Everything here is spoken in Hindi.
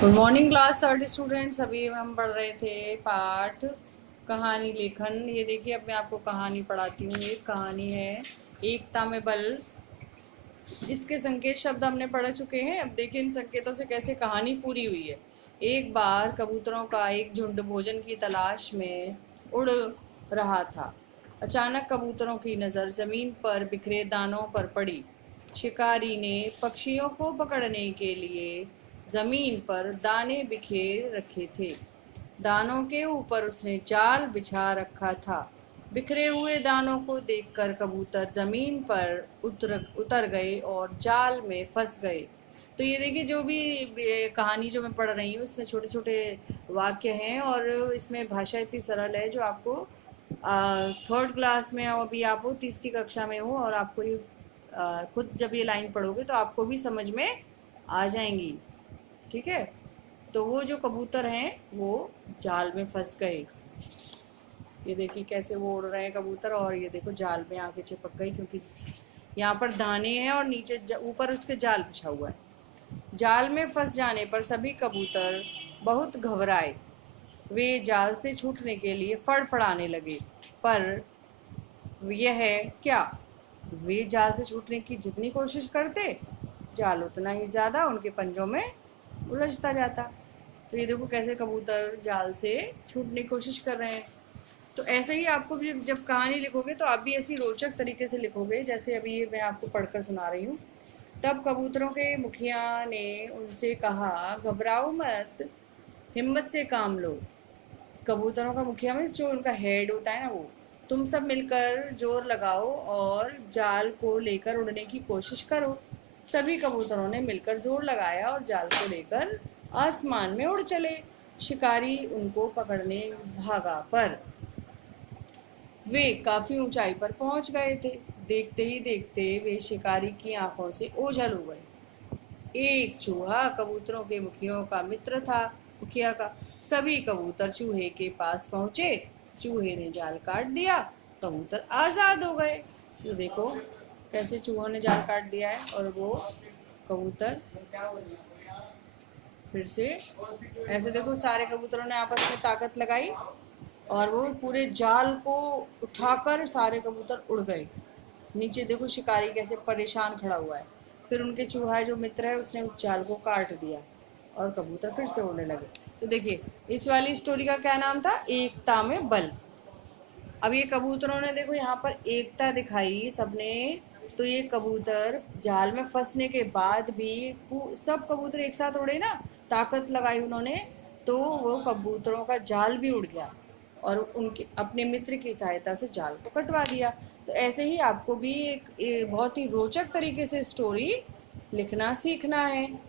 Good morning class third students. अभी हम पढ़ रहे थे पाठ कहानी लेखन। ये देखिए, अब मैं आपको कहानी पढ़ाती हूँ। एक कहानी है एकता में बल। इसके संकेत शब्द हमने पढ़ चुके हैं। अब देखिए इन संकेतों से कैसे कहानी पूरी हुई है। एक बार कबूतरों का एक झुंड भोजन की तलाश में उड़ रहा था। अचानक कबूतरों की नज़र जमीन पर बिखरे दानों पर पड़ी। शिकारी ने पक्षियों को पकड़ने के लिए जमीन पर दाने बिखेर रखे थे। दानों के ऊपर उसने जाल बिछा रखा था। बिखरे हुए दानों को देखकर कबूतर जमीन पर उतर गए और जाल में फंस गए। तो ये देखिए, जो भी कहानी जो मैं पढ़ रही हूँ उसमें छोटे छोटे वाक्य हैं और इसमें भाषा इतनी सरल है जो आपको थर्ड क्लास में हो, अभी आप हो तीसरी कक्षा में हो और आपको ये खुद जब ये लाइन पढ़ोगे तो आपको भी समझ में आ जाएंगी। ठीक है, तो वो जो कबूतर हैं वो जाल में फंस गए। ये देखिए कैसे वो उड़ रहे हैं कबूतर, और ये देखो जाल में आके चिपक गई क्योंकि यहाँ पर दाने हैं और नीचे ऊपर उसके जाल बिछा हुआ है। जाल में फंस जाने पर सभी कबूतर बहुत घबराए। वे जाल से छूटने के लिए फड़फड़ाने लगे, पर यह क्या, वे जाल से छूटने की जितनी कोशिश करते जाल उतना ही ज़्यादा उनके पंजों में उलझता जाता। तो ये देखो कैसे कबूतर जाल से छूटने की कोशिश कर रहे हैं। तो ऐसे ही आपको भी जब कहानी लिखोगे तो आप भी ऐसी रोचक तरीके से लिखोगे जैसे अभी ये मैं आपको पढ़कर सुना रही हूँ। तब कबूतरों के मुखिया ने उनसे कहा, घबराओ मत, हिम्मत से काम लो। कबूतरों का मुखिया मीन्स जो उनका हेड होता है ना, वो तुम सब मिलकर जोर लगाओ और जाल को लेकर उड़ने की कोशिश करो। सभी कबूतरों ने मिलकर जोर लगाया और जाल को लेकर आसमान में उड़ चले। शिकारी उनको पकड़ने भागा, पर वे काफी ऊंचाई पर पहुंच गए थे। देखते ही देखते वे शिकारी की आंखों से ओझल हो गए। एक चूहा कबूतरों के मुखियों का मित्र था। मुखिया का सभी कबूतर चूहे के पास पहुंचे। चूहे ने जाल काट दिया, कबूतर आजाद हो गए। तो देखो कैसे चूहों ने जाल काट दिया है और वो कबूतर फिर से ऐसे देखो सारे कबूतरों ने आपस में ताकत लगाई और वो पूरे जाल को उठाकर सारे कबूतर उड़ गए। नीचे देखो शिकारी कैसे परेशान खड़ा हुआ है। फिर उनके चूहा जो मित्र है उसने उस जाल को काट दिया और कबूतर फिर से उड़ने लगे। तो देखिए इस वाली स्टोरी का क्या नाम था, एकता में बल। अब ये कबूतरों ने देखो यहाँ पर एकता दिखाई सबने। तो ये कबूतर जाल में फंसने के बाद भी सब कबूतर एक साथ उड़े ना, ताकत लगाई उन्होंने, तो वो कबूतरों का जाल भी उड़ गया और उनके अपने मित्र की सहायता से जाल को कटवा दिया। तो ऐसे ही आपको भी एक बहुत ही रोचक तरीके से स्टोरी लिखना सीखना है।